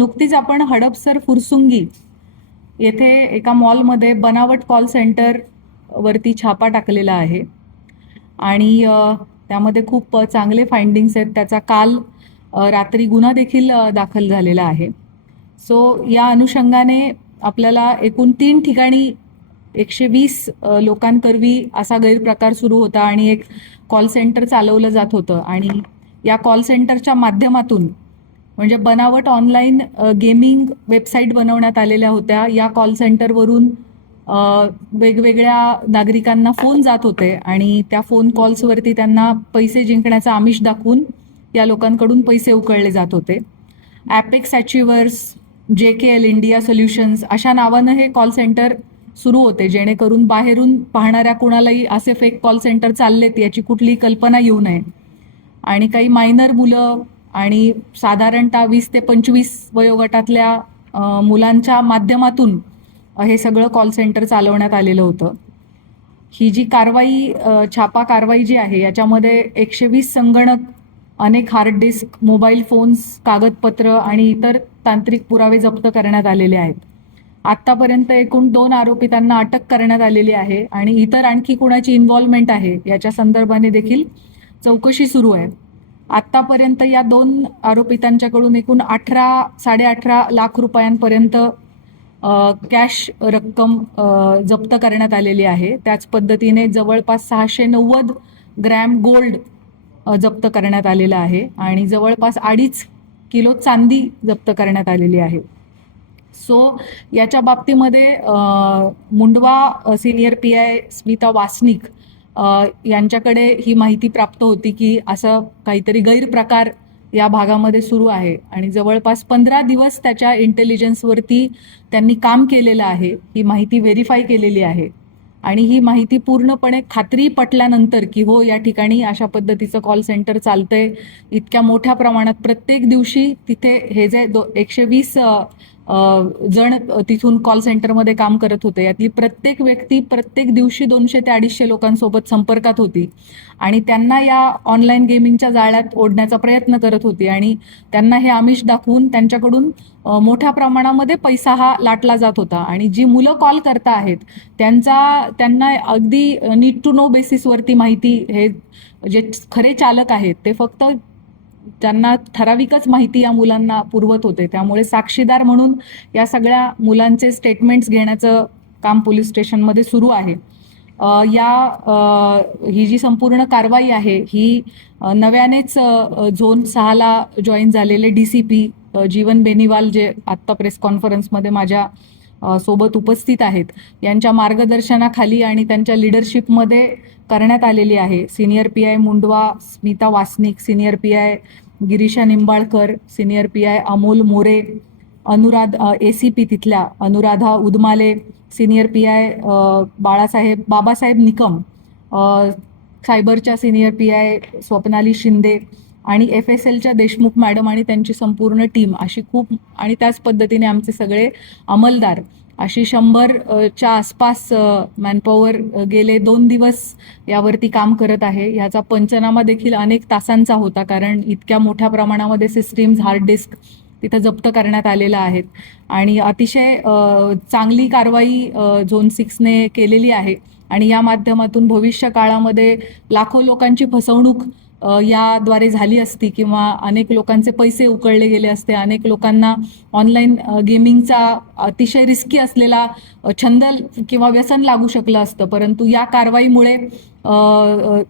नुकतीच आपण हडपसर फुरसुंगी येथे एका मॉलमध्ये बनावट कॉल सेंटर वरती छापा टाकलेला आहे आणि त्यामध्ये खूप चांगले फाइंडिंग्स आहेत. त्याचा काल रात्री गुन्हा देखील दाखल झालेला आहे. सो या अनुषंगाने आपल्याला एकूण 3 ठिकाणी 120 लोकांकरवी असा गैरप्रकार सुरू होता आणि एक कॉल सेंटर चालवलं जात होतं आणि या कॉल सेंटरच्या माध्यमातून म्हणजे बनावट ऑनलाईन गेमिंग वेबसाईट बनवण्यात आलेल्या होत्या. या कॉल सेंटरवरून वेगवेगळ्या नागरिकांना फोन जात होते आणि त्या फोन कॉल्सवरती त्यांना पैसे जिंकण्याचा आमिष दाखवून या लोकांकडून पैसे उकळले जात होते. Apex achievers, JKL India solutions अशा नावानं हे कॉल सेंटर सुरू होते, जेणेकरून बाहेरून पाहणाऱ्या कुणालाही असे फेक कॉल सेंटर चाललेत याची कुठलीही कल्पना येऊ नये. आणि काही मायनर मुलं आणि साधारणतः 20 ते 25 वयोगटातल्या मुलांच्या माध्यमातून हे सगळं कॉल सेंटर चालवण्यात आलेलं होतं. ही जी कारवाई छापा कारवाई जी आहे याच्यामध्ये 120 संगणक, अनेक हार्ड डिस्क, मोबाईल फोन्स, कागदपत्र आणि इतर तांत्रिक पुरावे जप्त करण्यात आलेले आहेत. आत्तापर्यंत एकूण 2 आरोपितांना अटक करण्यात आलेली आहे आणि इतर आणखी कुणाची इन्व्हॉल्वमेंट आहे याच्या संदर्भाने देखील चौकशी सुरू आहे. आत्तापर्यंत या 2 आरोपितांच्याकडून एकूण 18-18.5 लाख रुपयांपर्यंत कॅश रक्कम जप्त करण्यात आलेली आहे. त्याच पद्धतीने जवळपास 690 ग्रॅम गोल्ड जप्त करण्यात आलेलं आहे आणि जवळपास 2.5 किलो चांदी जप्त करण्यात आलेली आहे. सो याच्या बाबतीमध्ये मुंडवा सिनियर PI स्मिता वासनिक यांच्याकडे ही माहिती प्राप्त होती की असं काहीतरी गैरप्रकार या भागामध्ये सुरू आहे आणि जवळपास 15 दिवस त्याच्या इंटेलिजन्सवरती त्यांनी काम केलेलं आहे. ही माहिती व्हेरीफाय केलेली आहे आणि ही माहिती पूर्णपणे खात्री पटल्यानंतर की हो या ठिकाणी अशा पद्धतीचं कॉल सेंटर चालतंय, इतक्या मोठ्या प्रमाणात प्रत्येक दिवशी तिथे हे जे 120 जण तिथून कॉल सेंटरमध्ये काम करत होते, यातली प्रत्येक व्यक्ती प्रत्येक दिवशी 200 ते 250 लोकांसोबत संपर्कात होती आणि त्यांना या ऑनलाईन गेमिंगच्या जाळ्यात ओढण्याचा प्रयत्न करत होती आणि त्यांना हे आमिष दाखवून त्यांच्याकडून मोठ्या प्रमाणामध्ये पैसा हा लाटला जात होता. आणि जी मुलं कॉल करता आहेत त्यांना अगदी नीड टू नो बेसिसवरती माहिती, हे जे खरे चालक आहेत ते फक्त त्यांना ठराविकच माहिती या मुलांना पुरवत होते. त्यामुळे साक्षीदार म्हणून या सगळ्या मुलांचे स्टेटमेंट्स घेण्याचं काम पोलीस स्टेशनमध्ये सुरू आहे. ही जी संपूर्ण कारवाई आहे ही नव्यानेच झोन 6ला जॉईन झालेले DCP जीवन बेनीवाल, जे आत्ता प्रेस कॉन्फरन्समध्ये माझ्या सोबत उपस्थित आहेत, यांच्या मार्गदर्शनाखाली आणि त्यांच्या लिडरशिपमध्ये करण्यात आलेली आहे. Senior PI Mundhwa Smita Vasnik, senior PI Girisha Nimbalkar, senior PI Amol More, ACP तिथल्या अनुराधा उदमाले, सिनियर PI बाबासाहेब निकम, सायबरच्या सिनियर PI स्वप्नाली शिंदे आणि FSLच्या देशमुख मॅडम आणि त्यांची संपूर्ण टीम, अशी खूप, आणि त्याच पद्धतीने आमचे सगळे अंमलदार, अशी 100च्या आसपास मॅनपॉवर गेले 2 दिवस यावरती काम करत आहे. ह्याचा पंचनामा देखील अनेक तासांचा होता, कारण इतक्या मोठ्या प्रमाणामध्ये सिस्टीम्स, हार्ड डिस्क तिथं जप्त करण्यात आलेला आहेत आणि अतिशय चांगली कारवाई झोन 6ने केलेली आहे आणि या माध्यमातून भविष्य काळामध्ये लाखो लोकांची फसवणूक याद्वारे झाली असती किंवा अनेक लोकांचे पैसे उकळले गेले असते. अनेक लोकांना ऑनलाईन गेमिंगचा अतिशय रिस्की असलेला छंद किंवा व्यसन लागू शकलं असतं, परंतु या कारवाईमुळे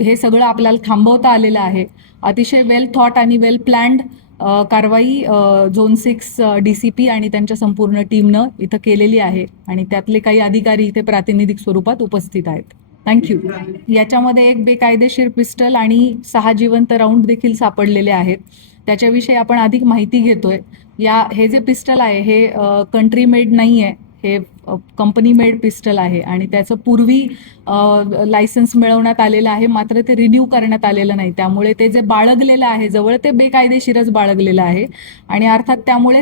हे सगळं आपल्याला थांबवता आलेलं आहे. अतिशय वेल थॉट आणि वेल प्लॅन्ड कारवाई झोन 6 DCP आणि त्यांच्या संपूर्ण टीमनं इथं केलेली आहे आणि त्यातले काही अधिकारी इथे प्रातिनिधिक स्वरूपात उपस्थित आहेत. थँक्यू. याच्यामध्ये एक बेकायदेशीर पिस्टल आणि 6 जिवंत राऊंड देखील सापडलेले आहेत. त्याच्याविषयी आपण अधिक माहिती घेतोय. हे जे पिस्टल आहे हे कंट्री मेड नाही आहे, हे कंपनी मेड पिस्टल आहे आणि त्याचं पूर्वी लायसन्स मिळवण्यात आलेलं आहे, मात्र ते रिन्यू करण्यात आलेलं नाही. त्यामुळे ते जे बाळगलेलं आहे जवळ ते बेकायदेशीरच बाळगलेलं आहे आणि अर्थात त्यामुळे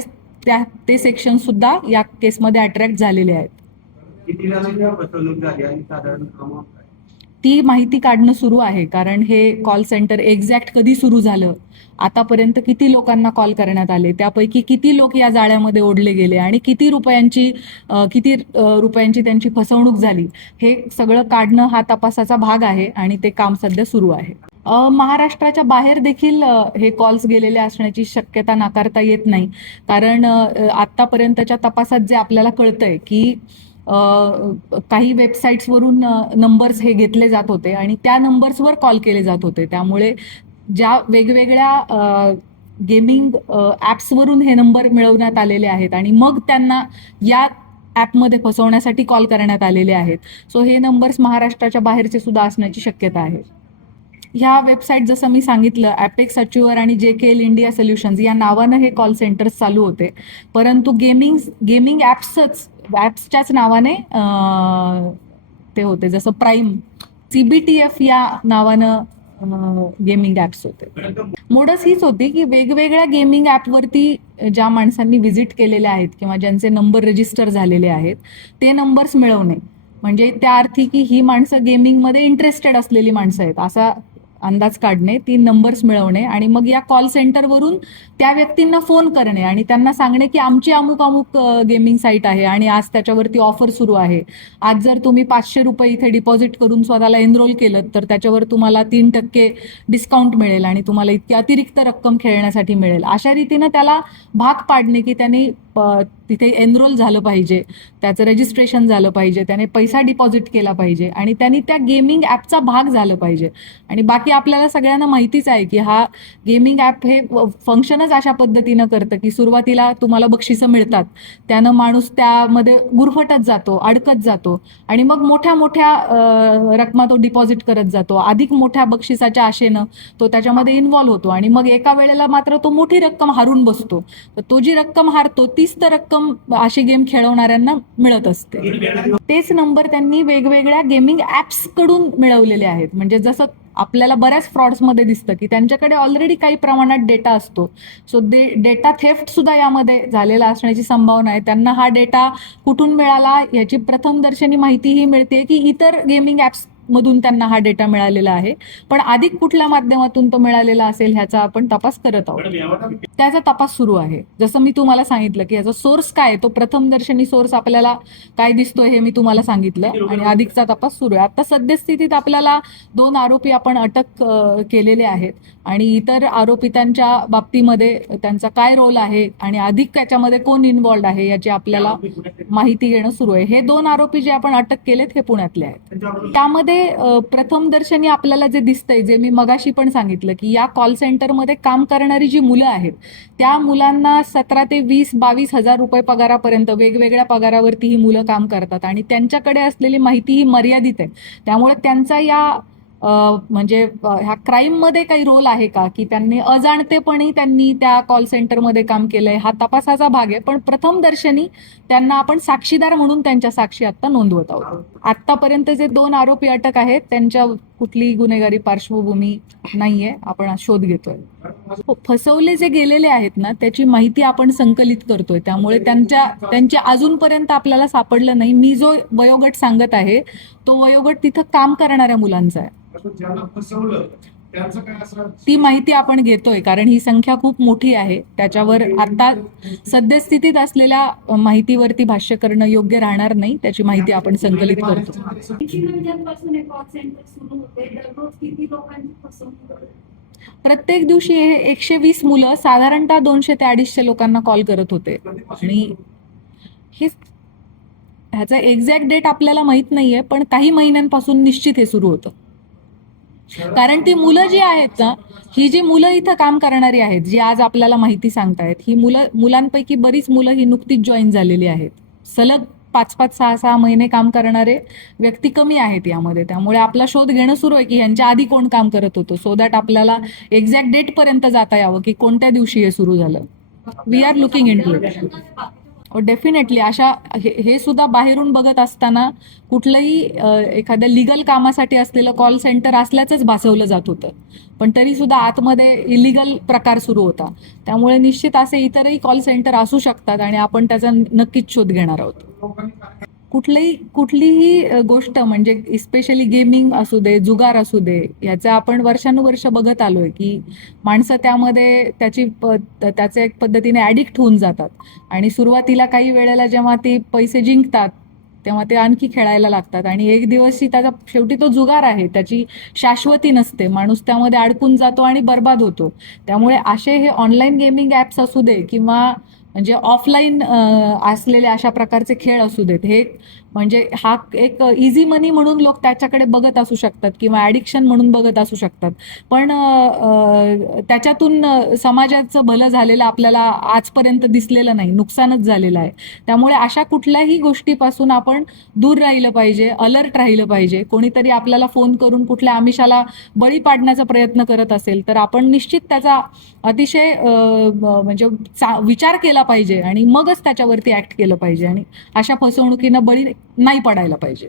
ते सेक्शन सुद्धा या केसमध्ये अट्रॅक्ट झालेले आहेत. ती माहिती काढणं सुरू आहे, कारण हे कॉल सेंटर एक्झॅक्ट कधी सुरू झालं, आतापर्यंत किती लोकांना कॉल करण्यात आले, त्यापैकी किती लोक या जाळ्यामध्ये ओढले गेले आणि किती रुपयांची त्यांची फसवणूक झाली, हे सगळं काढणं हा तपासाचा भाग आहे आणि ते काम सध्या सुरू आहे. महाराष्ट्राच्या बाहेर देखील हे कॉल्स गेलेले असण्याची शक्यता नाकारता येत नाही, कारण आतापर्यंतच्या तपासात जे आपल्याला कळतंय की काही वेबसाईट्सवरून नंबर्स हे घेतले जात होते आणि त्या नंबर्सवर कॉल केले जात होते. त्यामुळे ज्या वेगवेगळ्या गेमिंग ॲप्सवरून हे नंबर मिळवण्यात आलेले आहेत आणि मग त्यांना या ॲपमध्ये फसवण्यासाठी कॉल करण्यात आलेले आहेत. सो हे नंबर्स महाराष्ट्राच्या बाहेरचे सुद्धा असण्याची शक्यता आहे. ह्या वेबसाईट जसं मी सांगितलं, ॲपेक्स अचिव्हर आणि JKL इंडिया सोल्युशन्स या नावानं हे कॉल सेंटर्स चालू होते, परंतु गेमिंग ॲप्सच्याच नावाने ते होते, जसं प्राईम, CBTF या नावानं गेमिंग ॲप्स होते. मोडस हीच होती की वेगवेगळ्या गेमिंग ॲपवरती ज्या माणसांनी व्हिजिट केलेले आहेत किंवा ज्यांचे नंबर रजिस्टर झालेले आहेत ते नंबर्स मिळवणे, म्हणजे त्या अर्थी की ही माणसं गेमिंगमध्ये इंटरेस्टेड असलेली माणसं आहेत असा अंदाज काढणे, ती नंबर्स मिळवणे आणि मग या कॉल सेंटरवरून त्या व्यक्तींना फोन करणे आणि त्यांना सांगणे की आमची अमुक अमुक गेमिंग साईट आहे आणि आज त्याच्यावरती ऑफर सुरू आहे. आज जर तुम्ही 500 रुपये इथे डिपॉझिट करून स्वतःला एनरोल केलं तर त्याच्यावर तुम्हाला 3% डिस्काउंट मिळेल आणि तुम्हाला इतकी अतिरिक्त रक्कम खेळण्यासाठी मिळेल. अशा रीतीनं त्याला भाग पाडणे की त्यांनी तिथे एनरोल झालं पाहिजे, त्याचं रजिस्ट्रेशन झालं पाहिजे, त्याने पैसा डिपॉझिट केला पाहिजे आणि त्यांनी त्या गेमिंग ॲपचा भाग झालं पाहिजे. आणि बाकी आपल्याला सगळ्यांना माहितीच आहे की हा गेमिंग ॲप हे फंक्शनच अशा पद्धतीनं करतं की सुरुवातीला तुम्हाला बक्षिसं मिळतात, त्यानं माणूस त्यामध्ये गुरफटत जातो, अडकत जातो आणि मग मोठ्या मोठ्या रकमा तो डिपॉझिट करत जातो, अधिक मोठ्या बक्षिसाच्या आशेनं तो त्याच्यामध्ये इन्व्हॉल्व्ह होतो आणि मग एका वेळेला मात्र तो मोठी रक्कम हारून बसतो. तर तो जी रक्कम हारतो तीच तर रक्कम अशी गेम खेळवणाऱ्यांना मिळत असते. तेच नंबर त्यांनी वेगवेगळ्या गेमिंग ॲप्सकडून मिळवलेले आहेत. म्हणजे जसं आपल्याला बऱ्याच फ्रॉड्समध्ये दिसतं की त्यांच्याकडे ऑलरेडी काही प्रमाणात डेटा असतो, सो डेटा थेफ्ट सुद्धा यामध्ये झालेला असण्याची संभावना आहे. त्यांना हा डेटा कुठून मिळाला याची प्रथमदर्शनी माहिती ही मिळते की इतर गेमिंग ॲप्स मधून त्यांना हा डेटा मिळालेला आहे, पण अधिक कुठल्या माध्यमातून तो मिळालेला असेल ह्याचा आपण तपास करत आहोत. त्याचा तपास सुरू आहे. जसं मी तुम्हाला सांगितलं की याचा सोर्स काय, तो प्रथमदर्शनी सोर्स आपल्याला काय दिसतोय हे मी तुम्हाला सांगितलं आणि अधिकचा तपास सुरू आहे. आता सद्यस्थितीत आपल्याला 2 आरोपी आपण अटक केलेले आहेत आणि इतर आरोपितांच्या बाबतीमध्ये त्यांचा काय रोल आहे आणि अधिक त्याच्यामध्ये कोण इन्व्हॉल्ड आहे याची आपल्याला माहिती घेणं सुरू आहे. हे 2 आरोपी जे आपण अटक केलेत हे पुण्यातले आहेत. त्यामध्ये प्रथमदर्शनी आपल्याला जे दिसतंय, जे मी मगाशी पण सांगितलं की या कॉल सेंटरमध्ये काम करणारी जी मुलं आहेत त्या मुलांना 17 ते 20-22 हजार रुपये पगारापर्यंत वेगवेगळ्या पगारावरती ही मुलं काम करतात आणि त्यांच्याकडे असलेली माहिती ही मर्यादित आहे. त्यामुळे त्यांचा या म्हणजे ह्या क्राईममध्ये काही रोल आहे का, की त्यांनी अजाणतेपणी त्यांनी त्या कॉल सेंटरमध्ये काम केलंय, हा तपासाचा भाग आहे. पण प्रथमदर्शनी त्यांना आपण साक्षीदार म्हणून त्यांच्या साक्षी आता नोंदवत आहोत. आतापर्यंत जे 2 आरोपी अटक आहेत त्यांच्या कुठलीही गुन्हेगारी पार्श्वभूमी नाहीये, आपण शोध घेतोय. फसवले जे गेलेले आहेत ना त्याची माहिती आपण संकलित करतोय, त्यामुळे त्यांचे अजूनपर्यंत आपल्याला सापडलं नाही. मी जो वयोगट सांगत आहे तो वयोगट तिथं काम करणाऱ्या मुलांचा आहे. ती माहिती आपण घेतोय कारण ही संख्या खूप मोठी आहे. त्याच्यावर आता सद्यस्थितीत असलेल्या माहितीवरती भाष्य करणं योग्य राहणार नाही. त्याची माहिती आपण संकलित करतो. प्रत्येक दिवशी 120 मुलं साधारणतः 200 ते 250 लोकांना कॉल करत होते आणि ह्याचा एक्झॅक्ट डेट आपल्याला माहित नाहीये, पण काही महिन्यांपासून निश्चित हे सुरू होतं. कारण ती मुलं जी आहेत ना, ही जी मुलं इथं काम करणारी आहेत, जी आज आपल्याला माहिती सांगतायत, ही मुलांपैकी बरीच मुलं ही नुकतीच जॉईन झालेली आहेत. सलग 5-5, 6-6 महिने काम करणारे व्यक्ती कमी आहेत यामध्ये. त्यामुळे आपला शोध घेणं सुरू आहे की ह्यांच्या आधी कोण काम करत होतं, सो दॅट आपल्याला एक्झॅक्ट डेट पर्यंत जाता यावं की कोणत्या दिवशी हे सुरू झालं. We are looking into it. Definitely हे सुद्धा बाहेरून बघत असताना कुठलंही एखाद्या लिगल कामासाठी असलेलं कॉल सेंटर असल्याचंच भासवलं जात होतं, पण तरी सुद्धा आतमध्ये इलिगल प्रकार सुरू होता. त्यामुळे निश्चित असे इतरही कॉल सेंटर असू शकतात आणि आपण त्याचा नक्कीच शोध घेणार आहोत. कुठलीही गोष्ट म्हणजे स्पेशली गेमिंग असू दे, जुगार असू दे, याचं आपण वर्षानुवर्ष बघत आलोय की माणसं त्यामध्ये त्याचे एक पद्धतीने ॲडिक्ट होऊन जातात आणि सुरुवातीला काही वेळेला जेव्हा ते पैसे जिंकतात तेव्हा ते आणखी खेळायला लागतात आणि एक दिवशी त्याचा शेवटी तो जुगार आहे, त्याची शाश्वती नसते, माणूस त्यामध्ये अडकून जातो आणि बर्बाद होतो. त्यामुळे असे हे ऑनलाईन गेमिंग ॲप्स असू दे किंवा म्हणजे ऑफलाईन असलेले अशा प्रकारचे खेळ असू देत, हे म्हणजे हा एक इझी मनी म्हणून लोक त्याच्याकडे बघत असू शकतात किंवा ॲडिक्शन म्हणून बघत असू शकतात. पण त्याच्यातून समाजाचं भलं झालेलं आपल्याला आजपर्यंत दिसलेलं नाही, नुकसानच झालेलं आहे. त्यामुळे अशा कुठल्याही गोष्टीपासून आपण दूर राहिलं पाहिजे, अलर्ट राहिलं पाहिजे. कोणीतरी आपल्याला फोन करून कुठल्या आमिषाला बळी पाडण्याचा प्रयत्न करत असेल तर आपण निश्चित त्याचा अतिशय म्हणजे विचार केला पाहिजे आणि मगच त्याच्यावरती ऍक्ट केलं पाहिजे आणि अशा फसवणुकीनं बळी नाही पडायला पाहिजे.